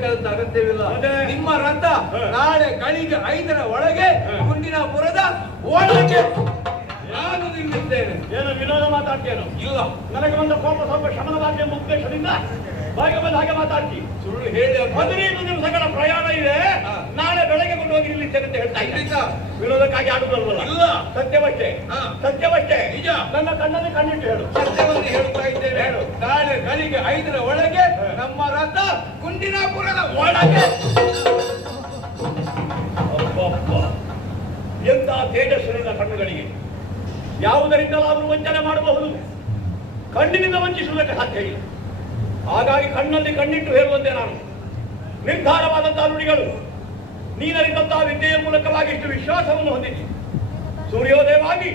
ಹೆದರಬೇಕಾದಂತ ಅಗತ್ಯವಿಲ್ಲ. ನಿಮ್ಮ ರಥ ನಾಳೆ ಗಳಿಗೆ 5ರ ಒಳಗೆ ಗುಂಡಿನಾಪುರದ ಒಳಗೆ ನಾನು ನಿಲ್ಲಿದ್ದೇನೆ. ಏನು ವಿನೋದ ಮಾತಾಡ್ತೇನೋ? ಇಲ್ಲ, ನನಗೆ ಬಂದ ಕೋಪ ಸ್ವಲ್ಪ ಶಮನವಾದ ಎಂಬ ಉದ್ದೇಶದಿಂದ ಬಾಯಿಗೆ ಬಂದ ಹಾಗೆ ಮಾತಾಡ್ತಿ. ಸುಳ್ಳು ಹೇಳಿ 15 ದಿವಸಗಳ ಪ್ರಯಾಣ ಇದೆ, ನಾಳೆ ಬೆಳಗ್ಗೆ ಕೊಂಡು ಹೋಗಿ ನಿಲ್ಲಿಸ್ತೇನೆ ಅಂತ ಹೇಳ್ತಾ ಇದ್ದ. ವಿನೋದಕ್ಕಾಗಿ ಆಡುದಲ್ವಲ್ಲ. ಇಲ್ಲ, ಸತ್ಯವಷ್ಟೇ, ಸತ್ಯವಷ್ಟೇ. ನಿಜ. ನನ್ನ ಕಣ್ಣಲ್ಲಿ ಕಣ್ಣಿಟ್ಟು ಹೇಳು. ಸತ್ಯವನ್ನು ಹೇಳ್ತಾ ಇದ್ದೇನೆ. ನಾಳೆ ಗಳಿಗೆ 5ರ ಒಳಗೆ ನಮ್ಮ ರಥ ಗುಂಡಿನಾಪುರದ ಒಳಗೆ. ಅಬ್ಬಬ್ಬ, ಎಂತ ತೇಜಸ್ಸಿನ ಕಣ್ಣುಗಳಿಗೆ! ಯಾವುದರಿಂದಲಾದರೂ ವಂಚನೆ ಮಾಡಬಹುದು, ಕಣ್ಣಿನಿಂದ ವಂಚಿಸುವುದಕ್ಕೆ ಸಾಧ್ಯ ಇಲ್ಲ. ಹಾಗಾಗಿ ಕಣ್ಣಲ್ಲಿ ಕಣ್ಣಿಟ್ಟು ಹೇಳುವಂತೆ ನಾನು ನಿರ್ಧಾರವಾದಂತಹ ನುಡಿಗಳು. ನೀನರಿದಂತಹ ವಿದ್ಯೆಯ ಮೂಲಕವಾಗಿ ಇಷ್ಟು ವಿಶ್ವಾಸವನ್ನು ಹೊಂದಿದ್ದಿ. ಸೂರ್ಯೋದಯವಾಗಿ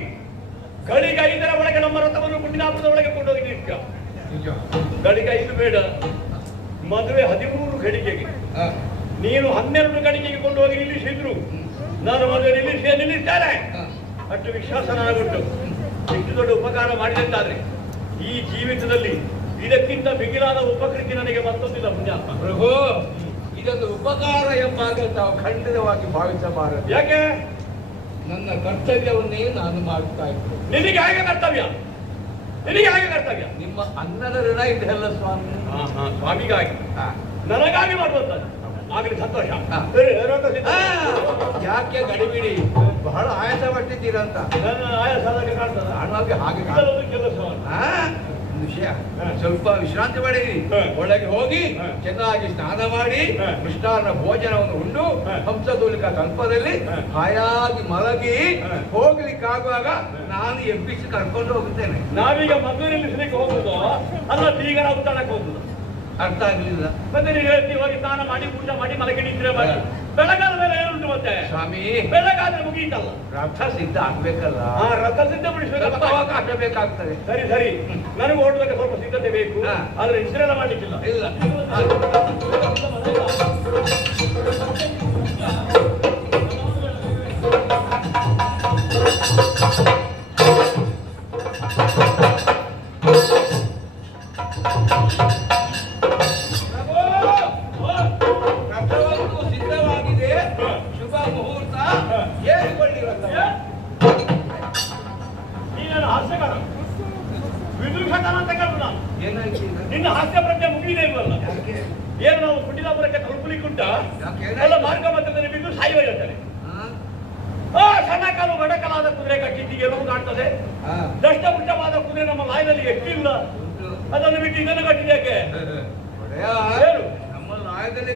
ಗಳಿಗೆ 5ರ ಒಳಗೆ ನಮ್ಮ ರಥವನ್ನು ಗುಂಡಿನಾಪುರದ ಒಳಗೆ ಕೊಂಡೋಗಿ ನಿಲ್ಸ. ಗಳಿಗೆ 5 ಬೇಡ, ಮದುವೆ 13 ಗಳಿಗೆಗೆ. ನೀನು 12 ಗಳಿಗೆಗೆ ಕೊಂಡು ಹೋಗಿ ನಿಲ್ಲಿಸಿದ್ರು ನಾನು ಮದುವೆ ನಿಲ್ಲಿಸ್ತೇನೆ. ಅಷ್ಟು ವಿಶ್ವಾಸ ನನಗುಂಟು. ಎಷ್ಟು ದೊಡ್ಡ ಉಪಕಾರ ಮಾಡಿದಂತಾದ್ರೆ ಈ ಜೀವಿತದಲ್ಲಿ ಇದಕ್ಕಿಂತ ಮಿಗಿಲಾದ ಉಪಕೃತಿ ನನಗೆ ಮತ್ತೊಂದಿಲ್ಲ ಪುಣ್ಯಾತ್ಮ. ಪ್ರಭು, ಇದೊಂದು ಉಪಕಾರ ಎಂಬಾಗ ತಾವು ಖಂಡಿತವಾಗಿ ಭಾವಿಸಬಾರದು. ಯಾಕೆ? ನನ್ನ ಕರ್ತವ್ಯವನ್ನೇ ನಾನು ಮಾಡುತ್ತಾ ಇದ್ದೇನೆ. ನಿನಗೆ ಹೇಗೆ ಕರ್ತವ್ಯ? ನಿನಗೆ ಹೇಗೆ ಕರ್ತವ್ಯ? ನಿಮ್ಮ ಅನ್ನದ ಋಣ ಇದೆಯಲ್ಲ ಸ್ವಾಮಿ. ಸ್ವಾಮಿಗಾಗಿ, ನನಗಾಗಿ ಮಾಡುವಂತದ್ದು. ಆಗಲಿ, ಸಂತೋಷ. ಯಾಕೆ ಗಡಿಬಿಡಿ? ಬಹಳ ಆಯಾಸ ಪಟ್ಟಿದ್ದೀರಂತ. ನನ್ನ ಆಯಾಸ ಕಾಣ್ತದ. ಹಾಗೆ ಕೆಲಸವನ್ನು ವಿಷಯ, ಸ್ವಲ್ಪ ವಿಶ್ರಾಂತಿ ಮಾಡಿರಿ. ಒಳಗೆ ಹೋಗಿ ಚೆನ್ನಾಗಿ ಸ್ನಾನ ಮಾಡಿ ಕೃಷ್ಣಾರ್ನ ಭೋಜನವನ್ನು ಉಂಡು ಹಂಸದೂಲಿಕ ಕಲ್ಪದಲ್ಲಿ ಹಾಯಾಗಿ ಮಲಗಿ ಹೋಗ್ಲಿಕ್ಕಾಗುವಾಗ ನಾನು ಎಬ್ಬಿಸಿ ಕರ್ಕೊಂಡು ಹೋಗುತ್ತೇನೆ. ನಾವೀಗ ಮದುವೆ ನಿಲ್ಲಿಸಲಿಕ್ಕೆ ಹೋಗುದು ಅಲ್ಲ, ಈಗ ನಾವು ಉತ್ತಾಡಕ್ಕೆ ಹೋಗುದು. ಅರ್ಥ ಆಗ್ಲಿಲ್ಲ. ಮತ್ತೆ ನೀವು ಹೇಳ್ತೀವಿ ಹೋಗಿ ಸ್ನಾನ ಮಾಡಿ ಪೂಜೆ ಮಾಡಿ ಮಲಗಿ ನಿದ್ರೆ ಮಾಡಿ. ಬೆಳಗಾದ ಮೇಲೆ ಏನುಂಟು ಮತ್ತೆ? ಸ್ವಾಮಿ, ಬೆಳಗಾದ್ರೆ ಮುಗೀತಲ್ಲ, ರಥ ಸಿದ್ಧ ಆಗ್ಬೇಕಲ್ಲ. ಆ ರಥ ಸಿದ್ಧಪಡಿಸಬೇಕು, ಅವಕಾಶ ಬೇಕಾಗ್ತದೆ. ಸರಿ ಸರಿ, ನನಗೆ ಓಡುವುದಕ್ಕೆ ಸ್ವಲ್ಪ ಸಿದ್ಧತೆ ಬೇಕು. ಆದ್ರೆ ನಿದ್ರೆಲ್ಲ ಮಾಡ್ಲಿಕ್ಕಿಲ್ಲ. ಇಲ್ಲ, ರಥವನ್ನು ಸಿದ್ಧವಾಗಿದೆ. ಶುಭ ಮುಹೂರ್ತ. ಏರಿಕೊಳ್ಳಿರತ್ತ. ನೀನು ಹಾಸ್ಯಗಾರ, ವಿದೂಷಕನ ಅಂತ ಕೇಳು ನಾನು. ಏನಾಯ್ತು ಈಗ? ನಿನ್ನ ಹಾಸ್ಯ ಪ್ರಜ್ಞೆ ಮುಗಿದೇ ಇಲ್ವಲ್ಲ? ಏನು ನಾವು ಗುಂಡಿನಾಪುರಕ್ಕೆ ತಲುಪಲಿಕ್ಕುಂಟ? ಎಲ್ಲ ಮಾರ್ಗ ಮಧ್ಯದಲ್ಲಿ ಬಿದ್ದು ಸಾಯುವ ಹೇಳ್ತಾರೆ. ಸಣ್ಣ ಕಾಲು ಬಡಕಲಾದ ಕುದುರೆ ಕಟ್ಟಿದ್ದೀಗೆ ಎಲ್ಲವೂ ಕಾಣ್ತದೆ. ದಷ್ಟಪುಷ್ಟವಾದ ಕುದುರೆ ನಮ್ಮ ಲಾಯದಲ್ಲಿ ಎಷ್ಟಿಲ್ಲ, ಅದನ್ನು ಬಿಟ್ಟು ಇದನ್ನು ಕಟ್ಟಿದ್ಯಾಕೆ? ನಮ್ಮ ಲಾಯದಲ್ಲಿ